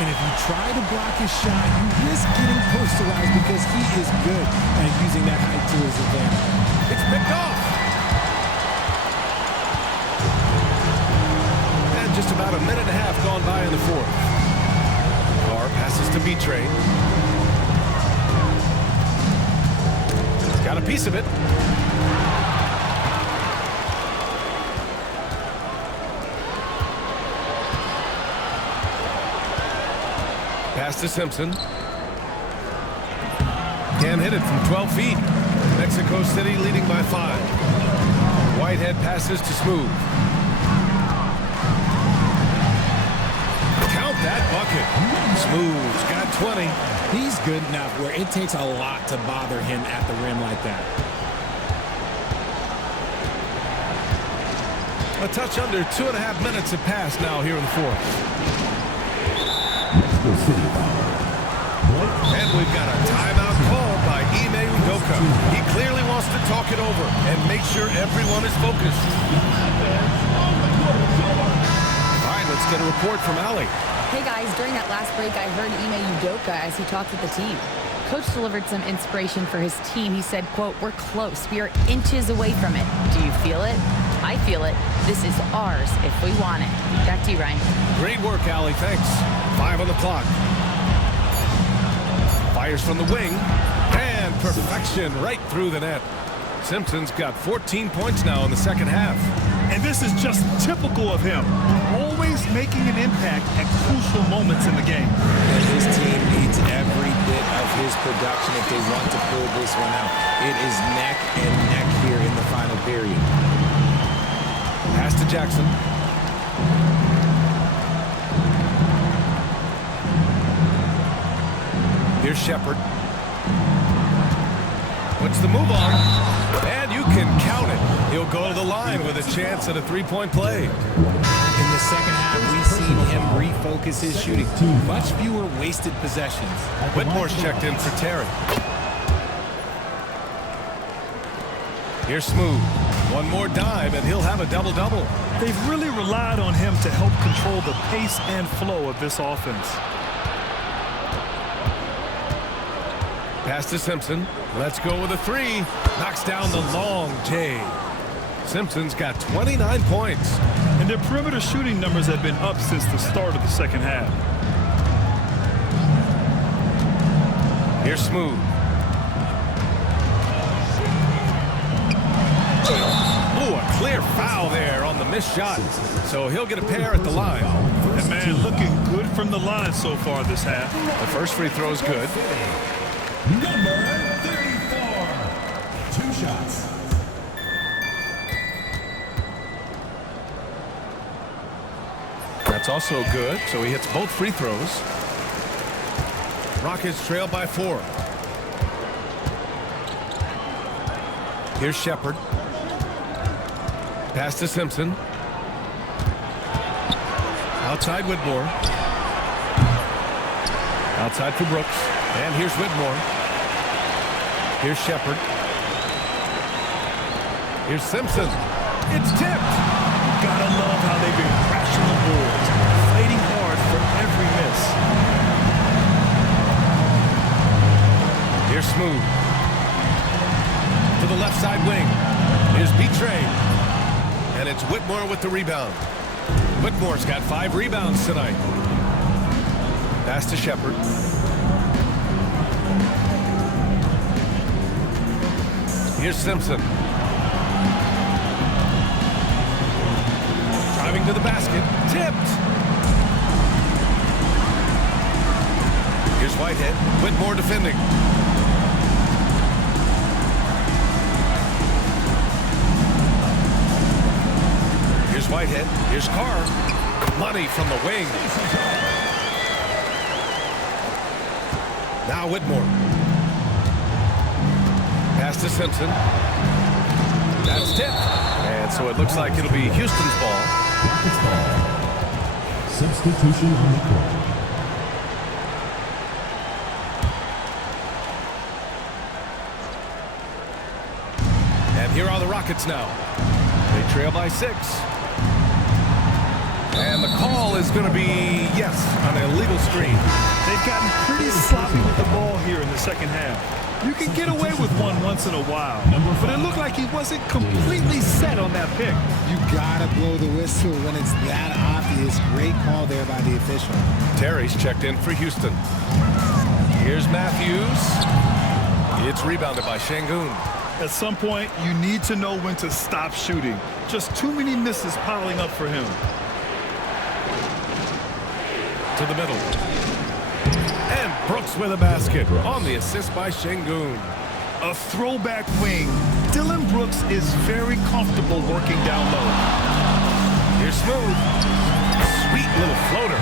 And if you try to block his shot, you risk getting posterized because he is good at using that height to his advantage. It's picked off. And just about a minute and a half gone by in the fourth. Carr passes to Betray. Got a piece of it. Pass to Simpson. Can't hit it from 12 feet. Mexico City leading by 5. Whitehead passes to Smooth. Count that bucket. Smooth's got 20. He's good enough where it takes a lot to bother him at the rim like that. A touch under 2.5 minutes have passed now here in the fourth. Mexico City. And we've got a timeout called by Ime Udoka. He clearly wants to talk it over and make sure everyone is focused. All right, let's get a report from Allie. Hey guys, during that last break, I heard Ime Udoka as he talked with the team. Coach delivered some inspiration for his team. He said, quote, "We're close. We are inches away from it. Do you feel it? I feel it. This is ours if we want it." Back to you, Ryan. Great work, Allie. Thanks. 5 on the clock. Fires from the wing. And perfection right through the net. Simpson's got 14 points now in the second half. And this is just typical of him. Always making an impact at crucial moments in the game. And his team needs every bit of his production if they want to pull this one out. It is neck and neck here in the final period. Pass to Jackson. Here's Shepard. Puts the move on. And you can count it. He'll go to the line with a chance at a three-point play. In the second half, we've seen him refocus his shooting. Much fewer wasted possessions. Whitmore's checked in for Terry. Here's Smooth. One more dive, and he'll have a double-double. They've really relied on him to help control the pace and flow of this offense. Pass to Simpson. Let's go with a 3. Knocks down the long J. Simpson's got 29 points. And their perimeter shooting numbers have been up since the start of the second half. Here's Smooth. Ooh, a clear foul there on the missed shot. So he'll get a pair at the line. And man, looking good from the line so far this half. The first free throw is good. Number 34. 2 shots. That's also good, so he hits both free throws. Rockets trail by 4. Here's Shepard. Pass to Simpson. Outside Whitmore. Outside for Brooks. And here's Whitmore. Here's Shepard. Here's Simpson. It's tipped. Gotta love how they've been crashing the boards, fighting hard for every miss. Here's Smooth. To the left side wing. Here's Betray. And it's Whitmore with the rebound. Whitmore's got 5 rebounds tonight. Pass to Shepard. Here's Simpson. Driving to the basket. Tipped. Here's Whitehead. Whitmore defending. Here's Whitehead. Here's Carr. Money from the wing. Now Whitmore. Pass to Simpson. That's tipped. And so it looks like it'll be Houston's ball. Rockets ball. Substitution on the court. And here are the Rockets now. They trail by 6. And the call is going to be, yes, an illegal screen. They've gotten pretty sloppy with the ball here in the second half. You can get away with one once in a while, but it looked like he wasn't completely set on that pick. You gotta blow the whistle when it's that obvious. Great call there by the official. Terry's checked in for Houston. Here's Matthews. It's rebounded by Şengün. At some point, you need to know when to stop shooting. Just too many misses piling up for him. To the middle. And Brooks with a basket on the assist by Şengün. A throwback wing. Dylan Brooks is very comfortable working down low. Here's Smooth. Sweet little floater.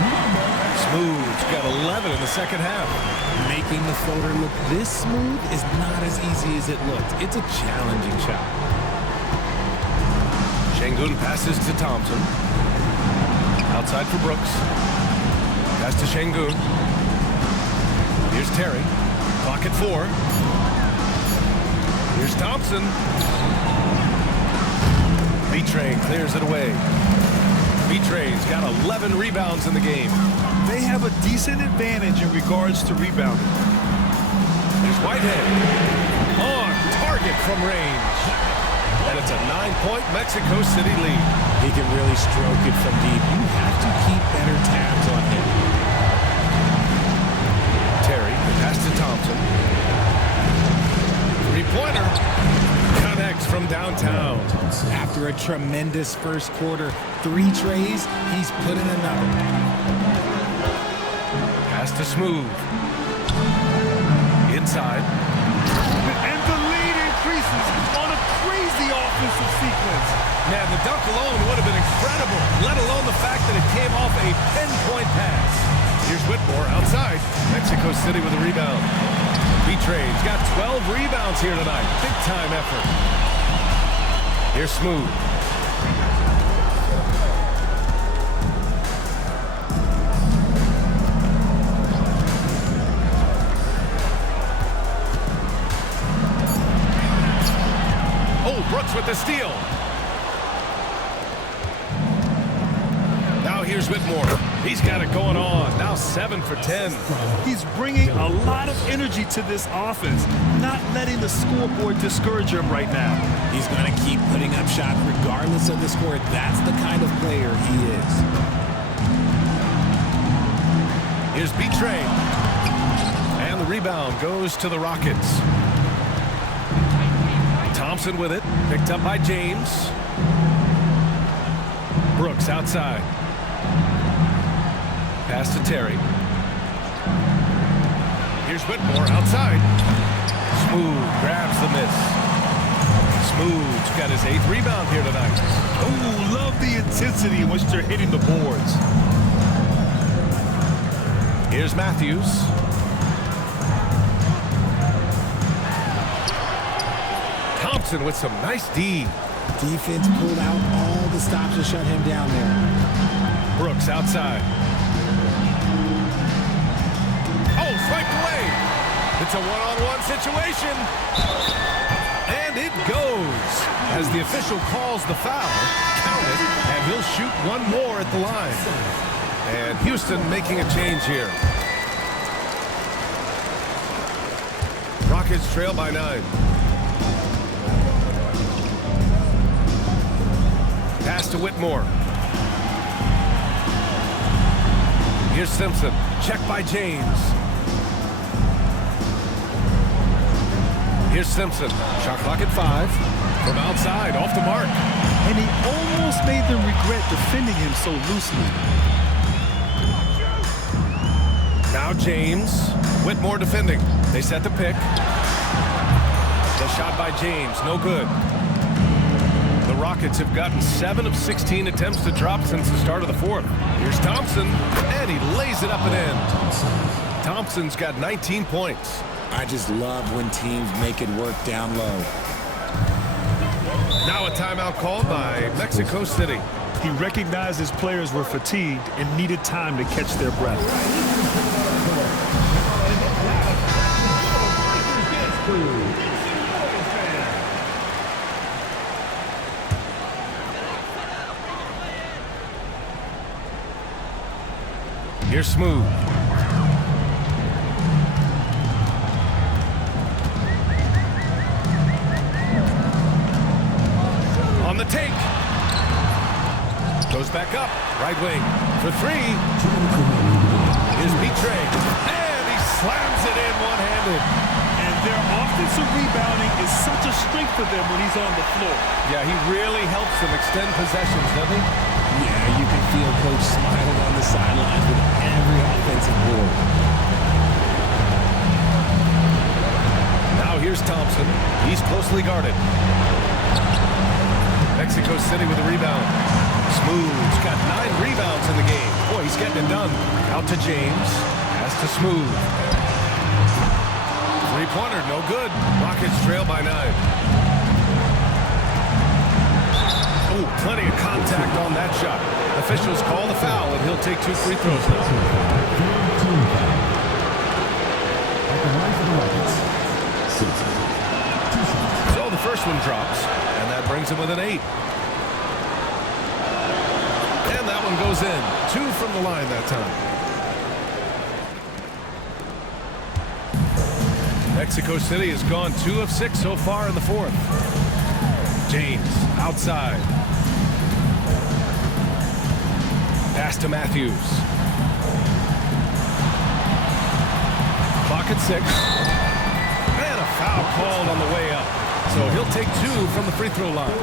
Smooth's got 11 in the second half. Making the floater look this smooth is not as easy as it looked. It's a challenging shot. Şengün passes to Thompson. Outside for Brooks. Pass to Şengün. Here's Terry. Clock at 4. Here's Thompson. Betray clears it away. Betray's got 11 rebounds in the game. They have a decent advantage in regards to rebounding. Here's Whitehead. On target from range. And it's a 9-point Mexico City lead. He can really stroke it from deep. You have to keep better tabs on him. Terry, pass to Thompson. 3-pointer. Connects from downtown. After a tremendous first quarter, 3 trays, he's put in another. Pass to Smooth. Inside. And the lead increases on a crazy offensive sequence. Man, the dunk alone would have been incredible, let alone the fact that it came off a pinpoint pass. Here's Whitmore outside. Mexico City with a rebound. Betray's got 12 rebounds here tonight. Big time effort. Here's Smooth. Oh, Brooks with the steal. Now here's Whitmore. He's got it going on. Now 7 for 10. He's bringing a lot of energy to this offense, not letting the scoreboard discourage him right now. He's going to keep putting up shots regardless of the score. That's the kind of player he is. Here's Betray. And the rebound goes to the Rockets. Thompson with it. Picked up by James. Brooks outside. Pass to Terry. Here's Whitmore outside. Smooth grabs the miss. Smooth's got his 8th rebound here tonight. Ooh, love the intensity in which they're hitting the boards. Here's Matthews. Thompson with some nice D. Defense pulled out all the stops to shut him down there. Brooks outside. Oh, It's a one-on-one situation. And it goes. As the official calls the foul, count it, and he'll shoot one more at the line. And Houston making a change here. Rockets trail by 9. Pass to Whitmore. Here's Simpson. Check by James. Here's Simpson. Shot clock at 5. From outside, off the mark. And he almost made them regret defending him so loosely. Now James. Whitmore defending. They set the pick. The shot by James, no good. The Rockets have gotten 7 of 16 attempts to drop since the start of the fourth. Here's Thompson, and he lays it up and in. Thompson's got 19 points. I just love when teams make it work down low. Now a timeout called by Mexico City. He recognized his players were fatigued and needed time to catch their breath. Here's Smooth. On the take. Goes back up. Right wing for 3. Here's Petray. And he slams it in one-handed. And their offensive rebounding is such a strength for them when he's on the floor. Yeah, he really helps them extend possessions, doesn't he? Yeah, you can feel Coach smiling on the sidelines with every offensive board. Now here's Thompson. He's closely guarded. Mexico City with a rebound. Smooth's got 9 rebounds in the game. Boy, he's getting it done. Out to James. Pass to Smooth. Three-pointer, no good. Rockets trail by 9. Oh, plenty of contact on that shot. Officials call the foul, and he'll take 2 free throws now. So the first one drops, and that brings him with an 8. And that one goes in. 2 from the line that time. Mexico City has gone 2 of 6 so far in the fourth. James outside. Pass to Matthews. Clock at 6. And a foul called on the way up. So he'll take 2 from the free throw line.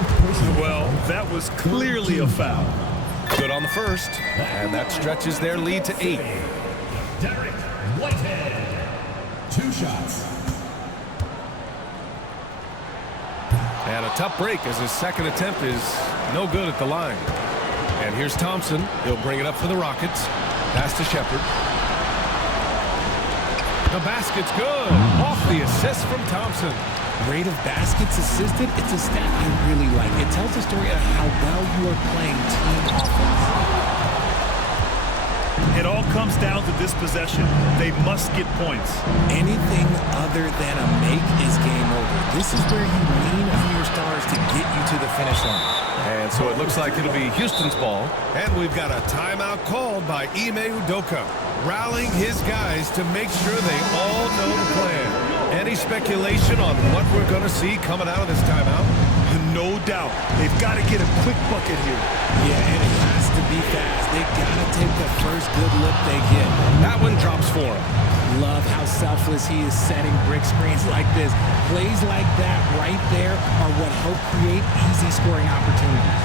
Well, that was clearly a foul. Good on the first. And that stretches their lead to 8. Derek Whitehead. 2 shots. And a tough break as his second attempt is no good at the line. And here's Thompson. He'll bring it up for the Rockets. Pass to Shepard. The basket's good. Off the assist from Thompson. Rate of baskets assisted, it's a stat I really like. It tells a story of how well you are playing team offense. It all comes down to this possession. They must get points. Anything other than a make is game over. This is where you lean on your stars to get you to the finish line. And so it looks like it'll be Houston's ball. And we've got a timeout called by Ime Udoka, rallying his guys to make sure they all know the plan. Any speculation on what we're going to see coming out of this timeout? No doubt. They've got to get a quick bucket here. Yeah, and it has to be fast. They got to take the first good look they get. That one drops for him. Love how selfless he is setting brick screens like this. Plays like that right there are what help create easy scoring opportunities.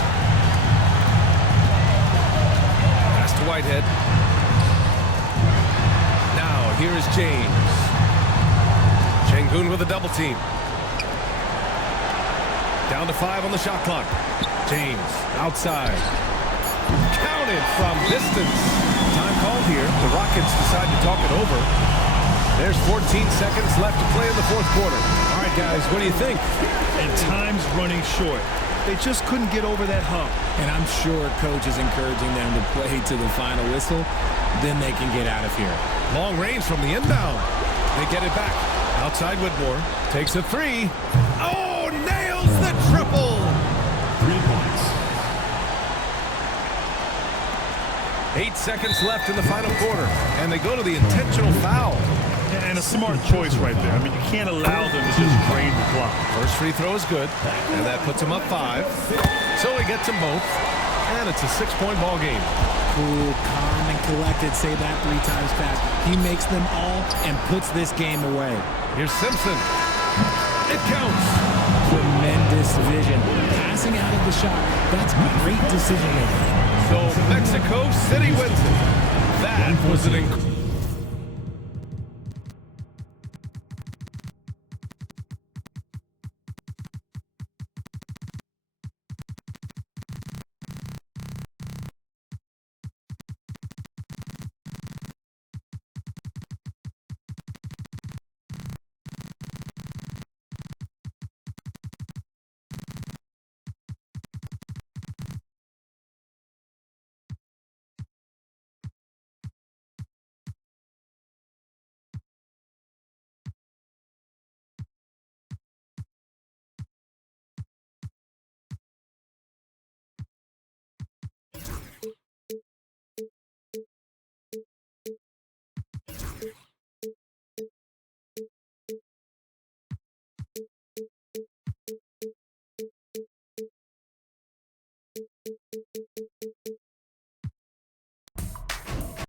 Pass to Whitehead. Now here is James. Şengün with a double team. Down to 5 on the shot clock. James outside. Counted from distance. Time called here. The Rockets decide to talk it over. There's 14 seconds left to play in the fourth quarter. All right, guys, what do you think? And time's running short. They just couldn't get over that hump. And I'm sure Coach is encouraging them to play to the final whistle. Then they can get out of here. Long range from the inbound. They get it back. Outside Whitmore. Takes a three. Oh, nails the triple. 3 points. 8 seconds left in the final quarter, and they go to the intentional foul. And a smart choice right there. I mean, you can't allow them to just drain the clock. First free throw is good, and that puts him up 5. So he gets them both, and it's a 6-point ball game. Cool, calm, and collected. Say that 3 times fast. He makes them all and puts this game away. Here's Simpson. It counts. Tremendous vision. Passing out of the shot. That's great decision making. So Mexico City wins it. That was an incredible.